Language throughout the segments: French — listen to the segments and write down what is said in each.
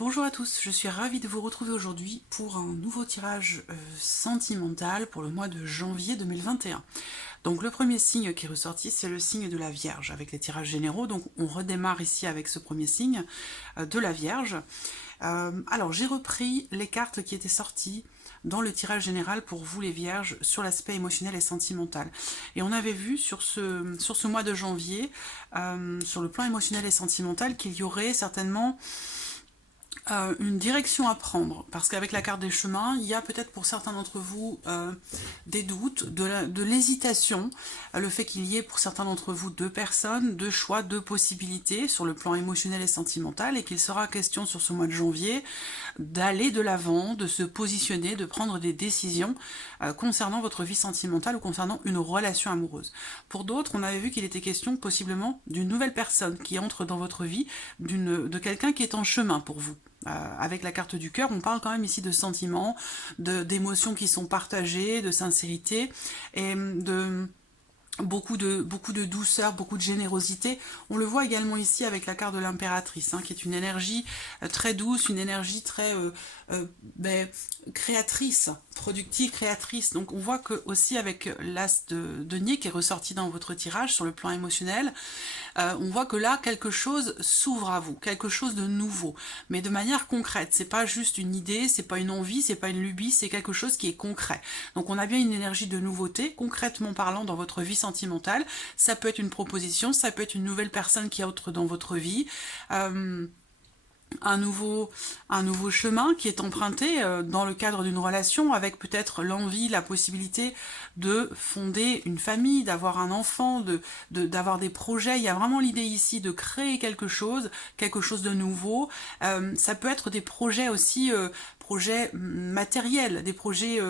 Bonjour à tous, je suis ravie de vous retrouver aujourd'hui pour un nouveau tirage sentimental pour le mois de janvier 2021. Donc le premier signe qui est ressorti, c'est le signe de la Vierge avec les tirages généraux. Donc on redémarre ici avec ce premier signe de la Vierge. Alors j'ai repris les cartes qui étaient sorties dans le tirage général pour vous les Vierges sur l'aspect émotionnel et sentimental. Et on avait vu sur ce mois de janvier, sur le plan émotionnel et sentimental, qu'il y aurait certainement une direction à prendre, parce qu'avec la carte des chemins, il y a peut-être pour certains d'entre vous des doutes, de l'hésitation, le fait qu'il y ait pour certains d'entre vous deux personnes, deux choix, deux possibilités sur le plan émotionnel et sentimental, et qu'il sera question sur ce mois de janvier d'aller de l'avant, de se positionner, de prendre des décisions concernant votre vie sentimentale ou concernant une relation amoureuse. Pour d'autres, on avait vu qu'il était question possiblement d'une nouvelle personne qui entre dans votre vie, de quelqu'un qui est en chemin pour vous. Avec la carte du cœur, on parle quand même ici de sentiments, d'émotions qui sont partagées, de sincérité et de beaucoup de douceur, beaucoup de générosité. On le voit également ici avec la carte de l'impératrice, qui est une énergie très douce, une énergie très créatrice, productive, créatrice. Donc on voit que aussi avec l'as de denier qui est ressorti dans votre tirage sur le plan émotionnel, on voit que là quelque chose s'ouvre à vous, quelque chose de nouveau, mais de manière concrète. C'est pas juste une idée, c'est pas une envie, c'est pas une lubie, c'est quelque chose qui est concret. Donc on a bien une énergie de nouveauté, concrètement parlant, dans votre vie sentimentale. Ça peut être une proposition, ça peut être une nouvelle personne qui entre dans votre vie. Un nouveau chemin qui est emprunté dans le cadre d'une relation, avec peut-être l'envie, la possibilité de fonder une famille, d'avoir un enfant, d'avoir des projets. Il y a vraiment l'idée ici de créer quelque chose de nouveau. Ça peut être des projets aussi, projets matériels, des projets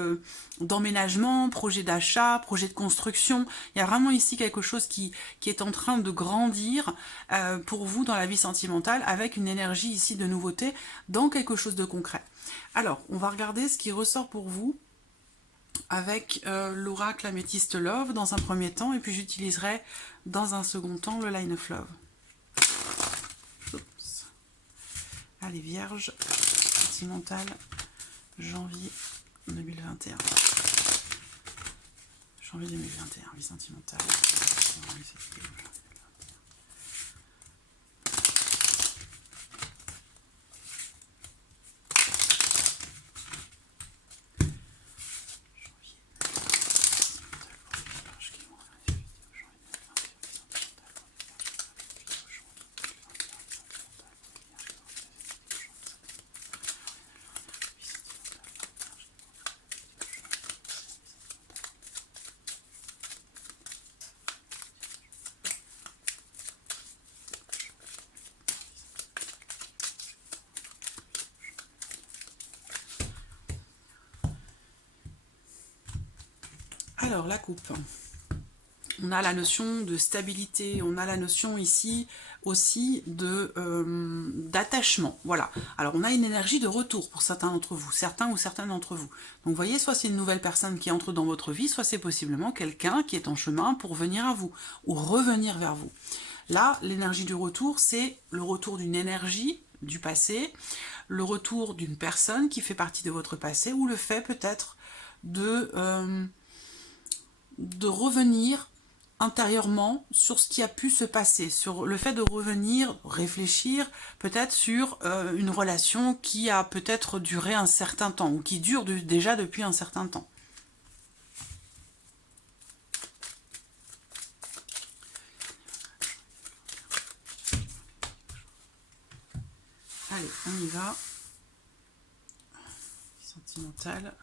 d'emménagement, projets d'achat, projets de construction. Il y a vraiment ici quelque chose qui est en train de grandir pour vous dans la vie sentimentale, avec une énergie ici de nouveauté dans quelque chose de concret. Alors, on va regarder ce qui ressort pour vous avec l'oracle Améthyste Love dans un premier temps, et puis j'utiliserai dans un second temps le Line of Love. Oups. Allez, Vierge, sentimentale, janvier 2021. Janvier 2021, vie sentimentale. Alors, la coupe. On a la notion de stabilité, on a la notion ici aussi d'attachement. Voilà. Alors, on a une énergie de retour pour certains d'entre vous, certains ou certaines d'entre vous. Donc, vous voyez, soit c'est une nouvelle personne qui entre dans votre vie, soit c'est possiblement quelqu'un qui est en chemin pour venir à vous ou revenir vers vous. Là, l'énergie du retour, c'est le retour d'une énergie du passé, le retour d'une personne qui fait partie de votre passé, ou le fait peut-être de revenir intérieurement sur ce qui a pu se passer, sur le fait de revenir, réfléchir peut-être sur une relation qui a peut-être duré un certain temps, ou qui dure déjà depuis un certain temps. Allez, on y va. Sentimental.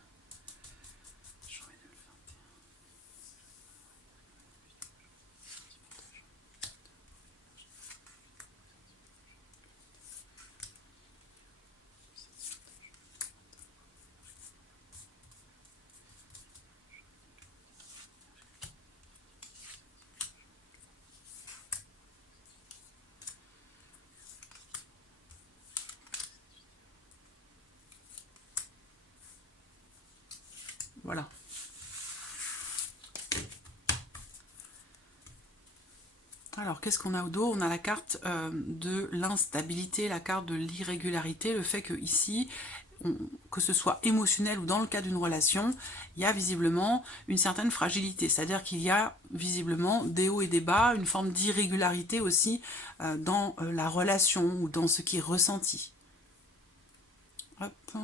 Voilà. Alors, qu'est-ce qu'on a au dos? On a la carte de l'instabilité, la carte de l'irrégularité, le fait que ici, que ce soit émotionnel ou dans le cas d'une relation, il y a visiblement une certaine fragilité. C'est-à-dire qu'il y a visiblement des hauts et des bas, une forme d'irrégularité aussi dans la relation ou dans ce qui est ressenti. Hop.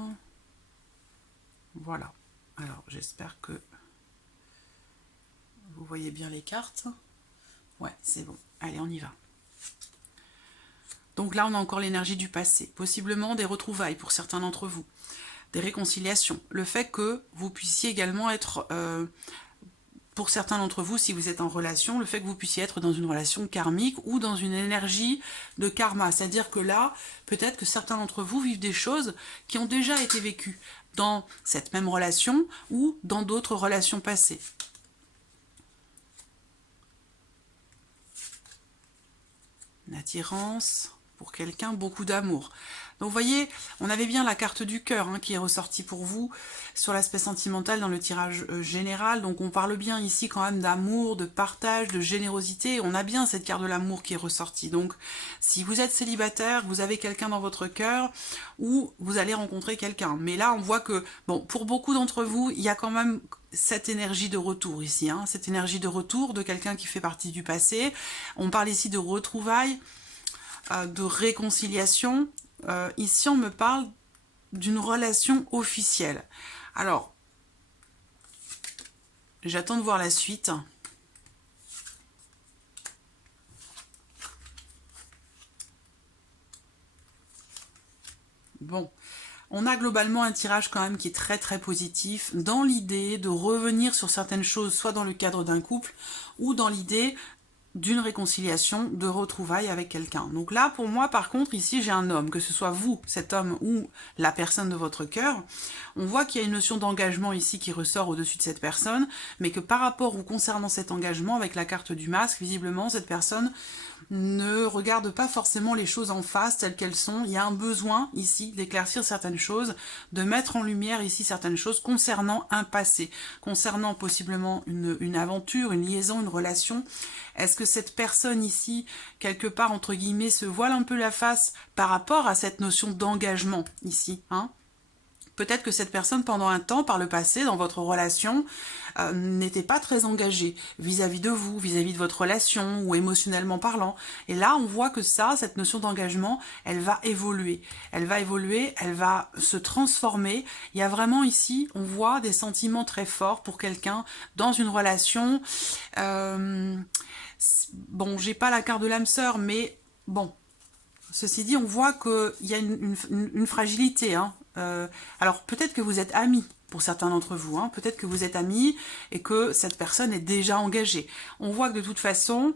Voilà. Alors, j'espère que vous voyez bien les cartes. Ouais, c'est bon. Allez, on y va. Donc là, on a encore l'énergie du passé. Possiblement des retrouvailles pour certains d'entre vous. Des réconciliations. Le fait que vous puissiez également être, pour certains d'entre vous, si vous êtes en relation, le fait que vous puissiez être dans une relation karmique ou dans une énergie de karma. C'est-à-dire que là, peut-être que certains d'entre vous vivent des choses qui ont déjà été vécues dans cette même relation ou dans d'autres relations passées. Une attirance pour quelqu'un, beaucoup d'amour. Donc vous voyez, on avait bien la carte du cœur qui est ressortie pour vous sur l'aspect sentimental dans le tirage général. Donc on parle bien ici quand même d'amour, de partage, de générosité. On a bien cette carte de l'amour qui est ressortie. Donc si vous êtes célibataire, vous avez quelqu'un dans votre cœur ou vous allez rencontrer quelqu'un. Mais là on voit que, bon, pour beaucoup d'entre vous, il y a quand même cette énergie de retour ici. Cette énergie de retour de quelqu'un qui fait partie du passé. On parle ici de retrouvailles, de réconciliation. Ici, on me parle d'une relation officielle. Alors, j'attends de voir la suite. Bon, on a globalement un tirage quand même qui est très très positif dans l'idée de revenir sur certaines choses, soit dans le cadre d'un couple ou dans l'idée d'une réconciliation, de retrouvailles avec quelqu'un. Donc là, pour moi, par contre, ici, j'ai un homme, que ce soit vous, cet homme, ou la personne de votre cœur. On voit qu'il y a une notion d'engagement ici qui ressort au-dessus de cette personne, mais que par rapport ou concernant cet engagement, avec la carte du masque, visiblement, cette personne ne regarde pas forcément les choses en face telles qu'elles sont. Il y a un besoin ici d'éclaircir certaines choses, de mettre en lumière ici certaines choses concernant un passé, concernant possiblement une aventure, une liaison, une relation. Est-ce que cette personne ici, quelque part, entre guillemets, se voile un peu la face par rapport à cette notion d'engagement ici, Peut-être que cette personne, pendant un temps, par le passé, dans votre relation, n'était pas très engagée vis-à-vis de vous, vis-à-vis de votre relation, ou émotionnellement parlant. Et là, on voit que ça, cette notion d'engagement, elle va évoluer. Elle va évoluer, elle va se transformer. Il y a vraiment ici, on voit des sentiments très forts pour quelqu'un dans une relation. Bon, j'ai pas la carte de l'âme sœur, mais bon. Ceci dit, on voit qu'il y a une fragilité. Alors, peut-être que vous êtes amis, pour certains d'entre vous. Peut-être que vous êtes amis et que cette personne est déjà engagée. On voit que de toute façon,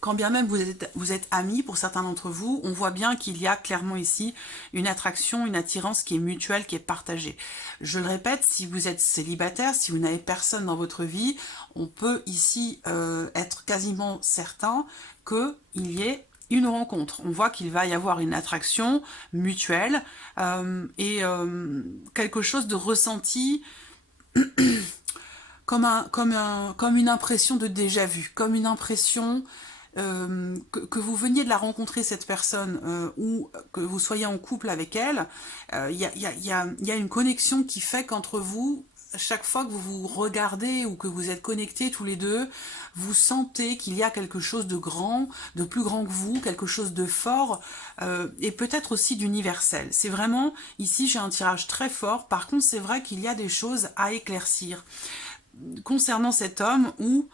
quand bien même vous êtes amis, pour certains d'entre vous, on voit bien qu'il y a clairement ici une attraction, une attirance qui est mutuelle, qui est partagée. Je le répète, si vous êtes célibataire, si vous n'avez personne dans votre vie, on peut ici être quasiment certain qu'il y ait une rencontre. On voit qu'il va y avoir une attraction mutuelle et quelque chose de ressenti comme une impression de déjà-vu, comme une impression que vous veniez de la rencontrer, cette personne, ou que vous soyez en couple avec elle. Il y a une connexion qui fait qu'entre vous, chaque fois que vous vous regardez ou que vous êtes connectés tous les deux, vous sentez qu'il y a quelque chose de grand, de plus grand que vous, quelque chose de fort et peut-être aussi d'universel. C'est vraiment, ici j'ai un tirage très fort. Par contre, c'est vrai qu'il y a des choses à éclaircir concernant cet homme ou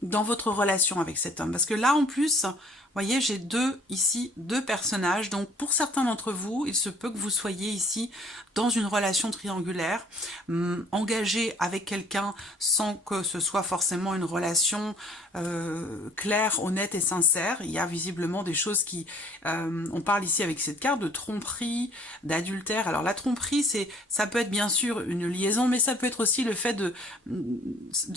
dans votre relation avec cet homme. Parce que là, en plus, vous voyez, j'ai deux personnages. Donc, pour certains d'entre vous, il se peut que vous soyez ici dans une relation triangulaire, engagé avec quelqu'un sans que ce soit forcément une relation claire, honnête et sincère. Il y a visiblement des choses qui... on parle ici avec cette carte de tromperie, d'adultère. Alors la tromperie, ça peut être bien sûr une liaison, mais ça peut être aussi le fait de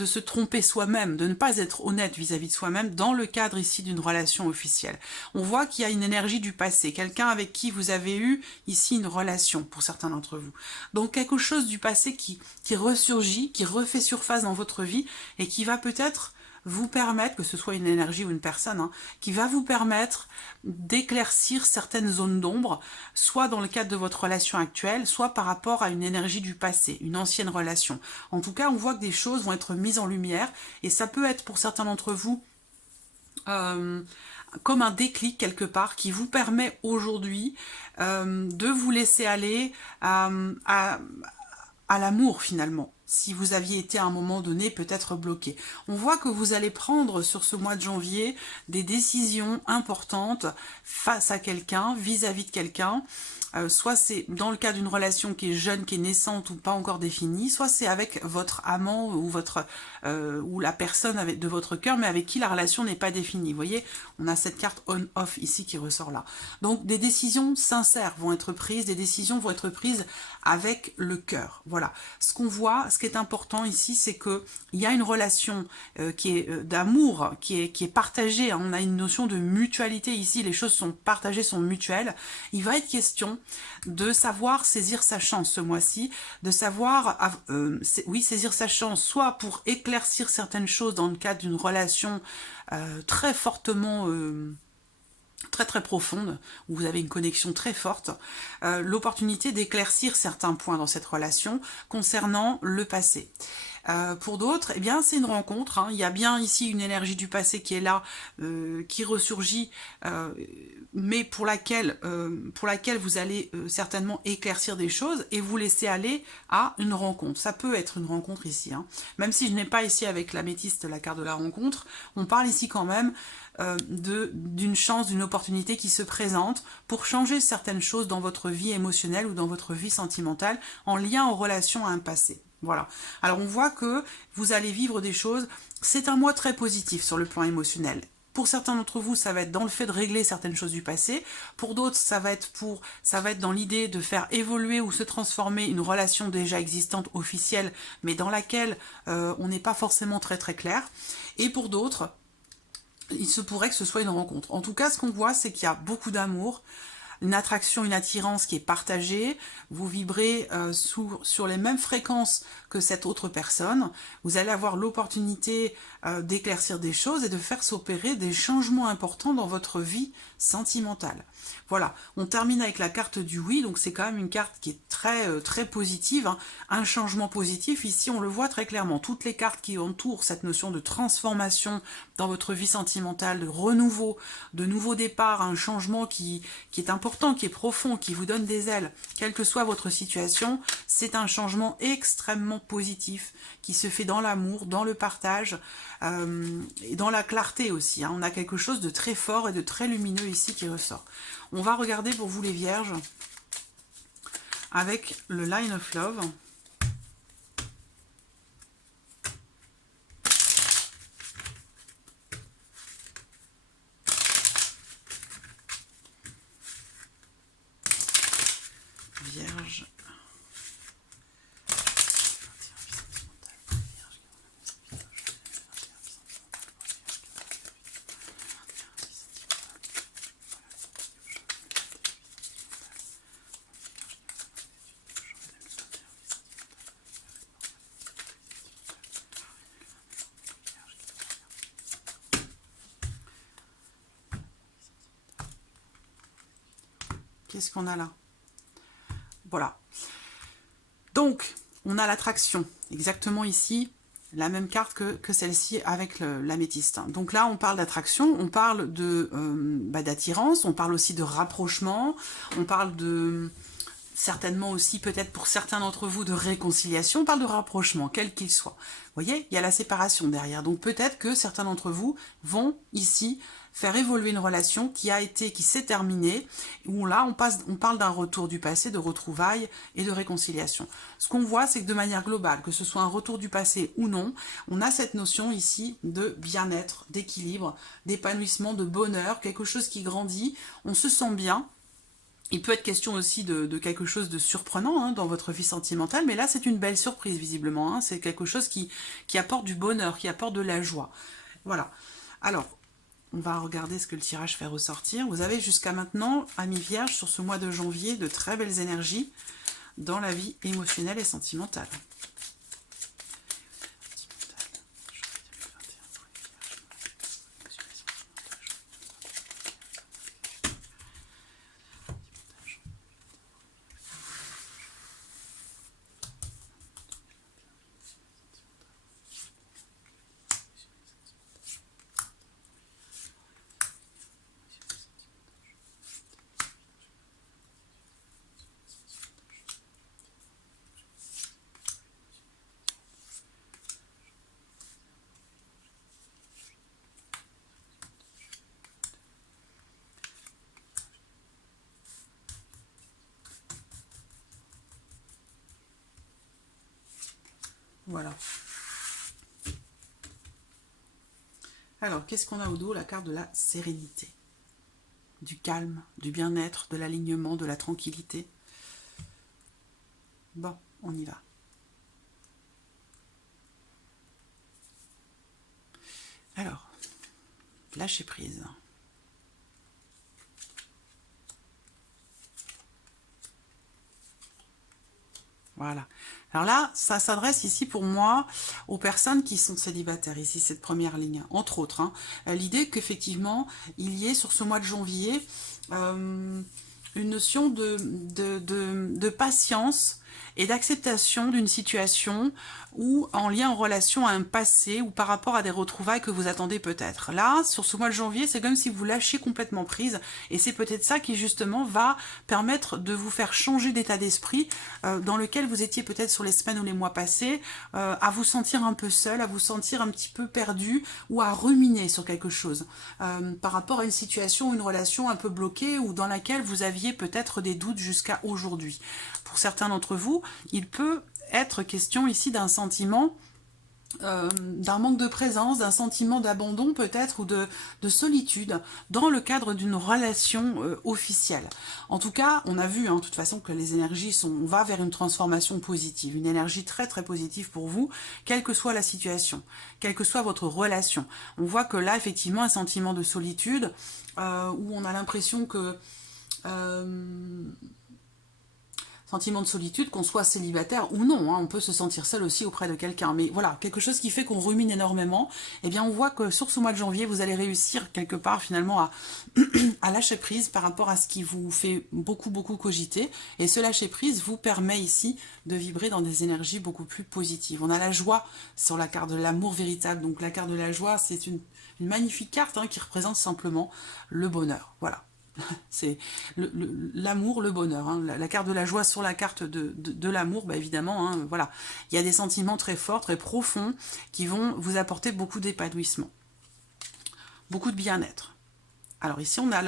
se tromper soi-même, de ne pas être honnête vis-à-vis de soi-même dans le cadre ici d'une relation officielle. On voit qu'il y a une énergie du passé, quelqu'un avec qui vous avez eu ici une relation, pour certains d'entre vous. Donc quelque chose du passé qui ressurgit, qui refait surface dans votre vie et qui va peut-être vous permettre, que ce soit une énergie ou une personne, hein, qui va vous permettre d'éclaircir certaines zones d'ombre, soit dans le cadre de votre relation actuelle, soit par rapport à une énergie du passé, une ancienne relation. En tout cas, on voit que des choses vont être mises en lumière, et ça peut être pour certains d'entre vous comme un déclic quelque part qui vous permet aujourd'hui de vous laisser aller à l'amour finalement, si vous aviez été à un moment donné peut-être bloqué. On voit que vous allez prendre sur ce mois de janvier des décisions importantes face à quelqu'un, vis-à-vis de quelqu'un. Soit c'est dans le cas d'une relation qui est jeune, qui est naissante ou pas encore définie, soit c'est avec votre amant ou ou la personne de votre cœur, mais avec qui la relation n'est pas définie. Vous voyez, on a cette carte on-off ici qui ressort là. Donc des décisions sincères vont être prises, des décisions vont être prises avec le cœur. Voilà. Ce qu'on voit, ce qui est important ici, c'est que il y a une relation qui est d'amour, qui est partagée. Hein. On a une notion de mutualité ici. Les choses sont partagées, sont mutuelles. Il va être question de savoir saisir sa chance ce mois-ci, de savoir, oui, saisir sa chance, soit pour éclaircir certaines choses dans le cadre d'une relation très fortement très profonde, où vous avez une connexion très forte, l'opportunité d'éclaircir certains points dans cette relation concernant le passé. Pour d'autres, eh bien, c'est une rencontre. Hein. Il y a bien ici une énergie du passé qui est là, qui ressurgit, mais pour laquelle vous allez certainement éclaircir des choses et vous laisser aller à une rencontre. Ça peut être une rencontre ici. Hein. Même si je n'ai pas ici avec l'améthyste la carte de la rencontre, on parle ici quand même d'une chance, d'une opportunité qui se présente pour changer certaines choses dans votre vie émotionnelle ou dans votre vie sentimentale en lien en relation à un passé. Voilà. Alors on voit que vous allez vivre des choses. C'est un mois très positif sur le plan émotionnel. Pour certains d'entre vous, ça va être dans le fait de régler certaines choses du passé. Pour d'autres, ça va être dans l'idée de faire évoluer ou se transformer une relation déjà existante, officielle, mais dans laquelle on n'est pas forcément très clair. Et pour d'autres, il se pourrait que ce soit une rencontre. En tout cas, ce qu'on voit, c'est qu'il y a beaucoup d'amour, une attraction, une attirance qui est partagée, vous vibrez sur les mêmes fréquences que cette autre personne, vous allez avoir l'opportunité d'éclaircir des choses et de faire s'opérer des changements importants dans votre vie sentimentale. Voilà, on termine avec la carte du oui, donc c'est quand même une carte qui est très positive, hein. Un changement positif, ici on le voit très clairement, toutes les cartes qui entourent cette notion de transformation dans votre vie sentimentale, de renouveau, de nouveau départ, un changement qui est important, qui est profond, qui vous donne des ailes, quelle que soit votre situation, c'est un changement extrêmement positif qui se fait dans l'amour, dans le partage et dans la clarté aussi. Hein. On a quelque chose de très fort et de très lumineux ici qui ressort. On va regarder pour vous les vierges avec le Line of Love. Vierge. Qu'est-ce qu'on a là? Voilà. Donc, on a l'attraction, exactement ici, la même carte que celle-ci avec l'améthyste. Donc là, on parle d'attraction, on parle d'attirance, on parle aussi de rapprochement, on parle de certainement aussi, peut-être pour certains d'entre vous, de réconciliation, on parle de rapprochement, quel qu'il soit. Vous voyez, il y a la séparation derrière. Donc peut-être que certains d'entre vous vont ici faire évoluer une relation qui s'est terminée, où là, on parle d'un retour du passé, de retrouvailles et de réconciliation. Ce qu'on voit, c'est que de manière globale, que ce soit un retour du passé ou non, on a cette notion ici de bien-être, d'équilibre, d'épanouissement, de bonheur, quelque chose qui grandit, on se sent bien. Il peut être question aussi de quelque chose de surprenant hein, dans votre vie sentimentale, mais là c'est une belle surprise visiblement, hein. C'est quelque chose qui apporte du bonheur, qui apporte de la joie. Voilà. Alors, on va regarder ce que le tirage fait ressortir. Vous avez jusqu'à maintenant, amis vierges, sur ce mois de janvier, de très belles énergies dans la vie émotionnelle et sentimentale. Voilà. Alors, qu'est-ce qu'on a au dos? La carte de la sérénité. Du calme, du bien-être, de l'alignement, de la tranquillité. Bon, on y va. Alors, lâcher prise. Voilà. Alors là, ça s'adresse ici pour moi aux personnes qui sont célibataires, ici cette première ligne, entre autres. Hein. L'idée qu'effectivement, il y ait sur ce mois de janvier une notion de patience et d'acceptation d'une situation ou en lien en relation à un passé ou par rapport à des retrouvailles que vous attendez peut-être. Là, sur ce mois de janvier, c'est comme si vous lâchiez complètement prise et c'est peut-être ça qui justement va permettre de vous faire changer d'état d'esprit dans lequel vous étiez peut-être sur les semaines ou les mois passés, à vous sentir un peu seul, à vous sentir un petit peu perdu ou à ruminer sur quelque chose par rapport à une situation ou une relation un peu bloquée ou dans laquelle vous aviez peut-être des doutes jusqu'à aujourd'hui. Pour certains d'entre vous, il peut être question ici d'un sentiment, d'un manque de présence, d'un sentiment d'abandon peut-être ou de solitude dans le cadre d'une relation officielle. En tout cas, on a vu de toute façon que les énergies on va vers une transformation positive, une énergie très très positive pour vous, quelle que soit la situation, quelle que soit votre relation. On voit que là, effectivement, un sentiment de solitude où on a l'impression que sentiment de solitude, qu'on soit célibataire ou non, hein, on peut se sentir seul aussi auprès de quelqu'un, mais voilà, quelque chose qui fait qu'on rumine énormément, eh bien on voit que sur ce mois de janvier, vous allez réussir quelque part finalement à lâcher prise par rapport à ce qui vous fait beaucoup cogiter, et ce lâcher prise vous permet ici de vibrer dans des énergies beaucoup plus positives. On a la joie sur la carte de l'amour véritable, donc la carte de la joie, c'est une magnifique carte qui représente simplement le bonheur, voilà. C'est l'amour, le bonheur. Hein. La carte de la joie sur la carte de l'amour, bah évidemment, hein, voilà. Il y a des sentiments très forts, très profonds, qui vont vous apporter beaucoup d'épanouissement, beaucoup de bien-être. Alors ici, on a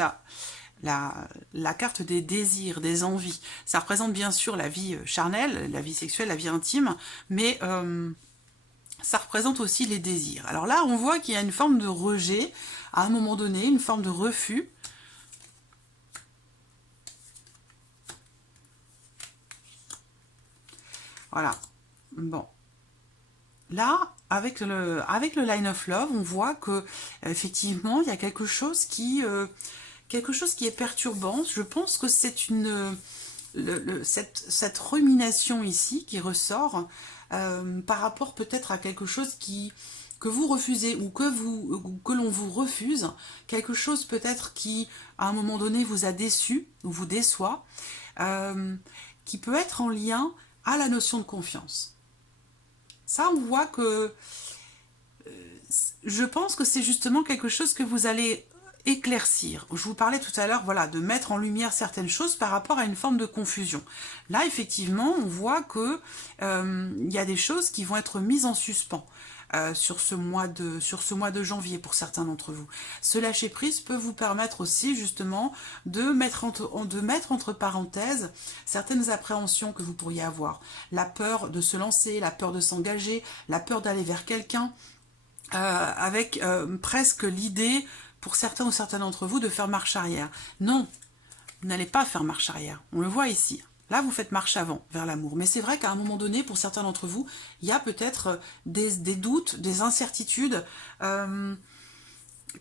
la carte des désirs, des envies. Ça représente bien sûr la vie charnelle, la vie sexuelle, la vie intime, mais ça représente aussi les désirs. Alors là, on voit qu'il y a une forme de rejet, à un moment donné, une forme de refus. Voilà. Bon. Là, avec le Line of Love, on voit que effectivement, il y a quelque chose qui est perturbant. Je pense que c'est cette rumination ici qui ressort par rapport peut-être à quelque chose que vous refusez ou que l'on vous refuse, quelque chose peut-être qui, à un moment donné, vous a déçu ou vous déçoit, qui peut être en lien à la notion de confiance. Ça, on voit que je pense que c'est justement quelque chose que vous allez éclaircir. Je vous parlais tout à l'heure, voilà, de mettre en lumière certaines choses par rapport à une forme de confusion. Là, effectivement, on voit que y a des choses qui vont être mises en suspens. Sur ce mois de janvier pour certains d'entre vous. Ce lâcher prise peut vous permettre aussi justement de mettre entre parenthèses certaines appréhensions que vous pourriez avoir. La peur de se lancer, la peur de s'engager, la peur d'aller vers quelqu'un, avec presque l'idée pour certains ou certaines d'entre vous de faire marche arrière. Non, vous n'allez pas faire marche arrière. On le voit ici. Là, vous faites marche avant vers l'amour. Mais c'est vrai qu'à un moment donné, pour certains d'entre vous, il y a peut-être des doutes, des incertitudes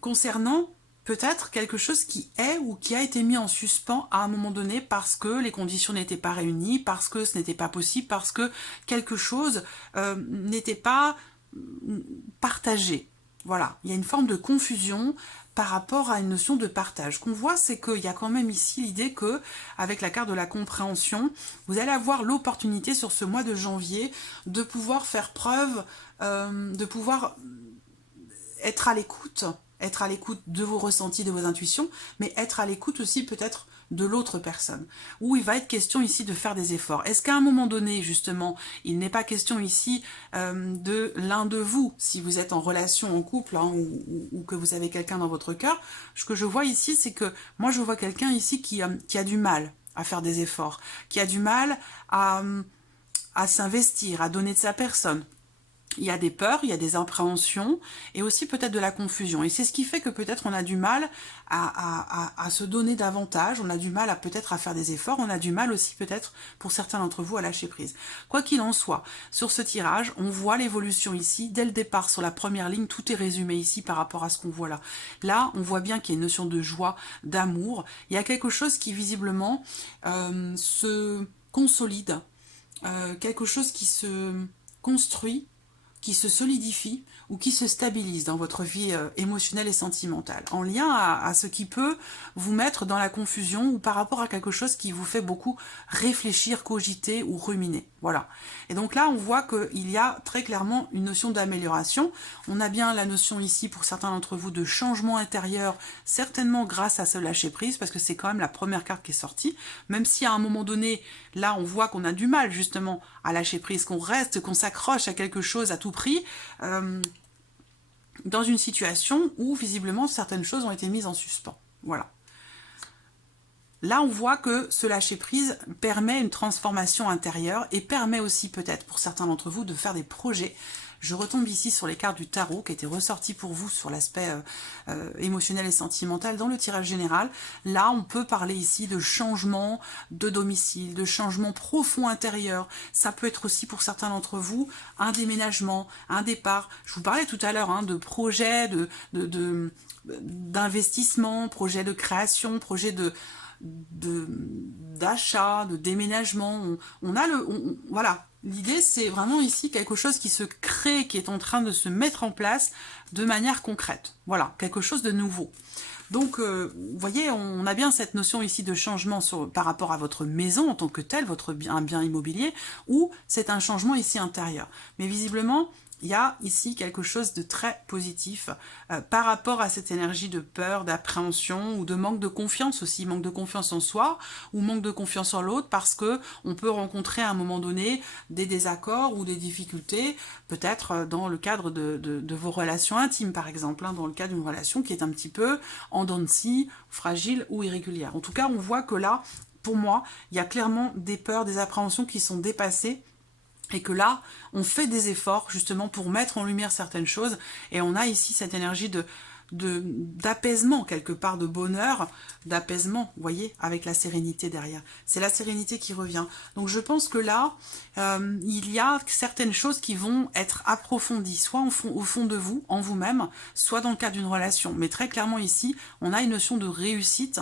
concernant peut-être quelque chose qui est ou qui a été mis en suspens à un moment donné parce que les conditions n'étaient pas réunies, parce que ce n'était pas possible, parce que quelque chose n'était pas partagé. Voilà, il y a une forme de confusion par rapport à une notion de partage. Ce qu'on voit, c'est qu'il y a quand même ici l'idée que, avec la carte de la compréhension, vous allez avoir l'opportunité sur ce mois de janvier de pouvoir faire preuve, de pouvoir être à l'écoute de vos ressentis, de vos intuitions, mais être à l'écoute aussi peut-être de l'autre personne, où il va être question ici de faire des efforts. Est-ce qu'à un moment donné, justement, il n'est pas question ici de l'un de vous, si vous êtes en relation, en couple, hein, ou que vous avez quelqu'un dans votre cœur? Ce que je vois ici, c'est que moi, je vois quelqu'un ici qui a du mal à faire des efforts, qui a du mal à s'investir, à donner de sa personne. il y a des peurs, il y a des appréhensions et aussi peut-être de la confusion. Et c'est ce qui fait que peut-être on a du mal à se donner davantage, on a du mal peut-être à faire des efforts, on a du mal aussi peut-être pour certains d'entre vous à lâcher prise. Quoi qu'il en soit, sur ce tirage, on voit l'évolution ici. Dès le départ, sur la première ligne, tout est résumé ici par rapport à ce qu'on voit là. Là, on voit bien qu'il y a une notion de joie, d'amour. Il y a quelque chose qui visiblement se consolide, quelque chose qui se construit, qui se solidifie ou qui se stabilise dans votre vie émotionnelle et sentimentale, en lien à ce qui peut vous mettre dans la confusion ou par rapport à quelque chose qui vous fait beaucoup réfléchir, cogiter ou ruminer. Voilà. Et donc là, on voit qu'il y a très clairement une notion d'amélioration. On a bien la notion ici, pour certains d'entre vous, de changement intérieur, certainement grâce à ce lâcher-prise, parce que c'est quand même la première carte qui est sortie, même si à un moment donné, là, on voit qu'on a du mal justement à lâcher prise, qu'on reste, qu'on s'accroche à quelque chose à tout prix, dans une situation où visiblement certaines choses ont été mises en suspens. Voilà. Là, on voit que ce lâcher-prise permet une transformation intérieure et permet aussi peut-être pour certains d'entre vous de faire des projets. Je retombe ici sur les cartes du tarot qui étaient ressorties pour vous sur l'aspect émotionnel et sentimental dans le tirage général. Là, on peut parler ici de changement de domicile, de changement profond intérieur. Ça peut être aussi pour certains d'entre vous un déménagement, un départ. Je vous parlais tout à l'heure de projets, d'investissement, projets de création, projets d'achat, de déménagement. Voilà. L'idée, c'est vraiment ici quelque chose qui se crée, qui est en train de se mettre en place de manière concrète. Voilà, quelque chose de nouveau. Donc, vous voyez, on a bien cette notion ici de changement par rapport à votre maison en tant que telle, un bien immobilier, ou c'est un changement ici intérieur. Mais visiblement, il y a ici quelque chose de très positif par rapport à cette énergie de peur, d'appréhension ou de manque de confiance aussi, manque de confiance en soi ou manque de confiance en l'autre, parce que on peut rencontrer à un moment donné des désaccords ou des difficultés, peut-être dans le cadre de vos relations intimes par exemple, dans le cas d'une relation qui est un petit peu en dents de scie, fragile ou irrégulière. En tout cas, on voit que là, pour moi, il y a clairement des peurs, des appréhensions qui sont dépassées. Et que là, on fait des efforts justement pour mettre en lumière certaines choses. Et on a ici cette énergie d'apaisement quelque part, de bonheur, d'apaisement, vous voyez, avec la sérénité derrière. C'est la sérénité qui revient. Donc je pense que là, il y a certaines choses qui vont être approfondies, soit au fond de vous, en vous-même, soit dans le cadre d'une relation. Mais très clairement ici, on a une notion de réussite,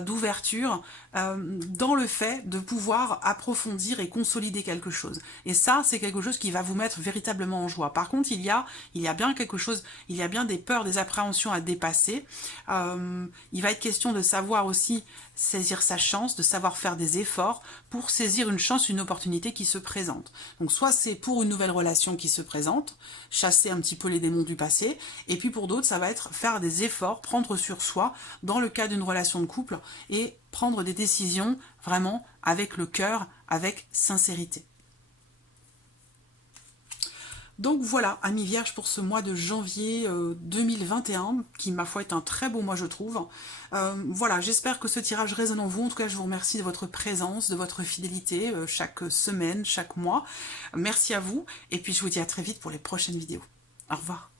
d'ouverture, dans le fait de pouvoir approfondir et consolider quelque chose. Et ça, c'est quelque chose qui va vous mettre véritablement en joie. Par contre, il y a bien quelque chose, il y a bien des peurs, des appréhensions à dépasser. Il va être question de savoir aussi saisir sa chance, de savoir faire des efforts pour saisir une chance, une opportunité qui se présente. Donc soit c'est pour une nouvelle relation qui se présente, chasser un petit peu les démons du passé, et puis pour d'autres, ça va être faire des efforts, prendre sur soi dans le cas d'une relation de couple et prendre des décisions vraiment avec le cœur, avec sincérité. Donc voilà, amis vierges, pour ce mois de janvier 2021, qui ma foi est un très beau mois je trouve. Voilà, j'espère que ce tirage résonne en vous. En tout cas, je vous remercie de votre présence, de votre fidélité chaque semaine, chaque mois. Merci à vous, et puis je vous dis à très vite pour les prochaines vidéos. Au revoir.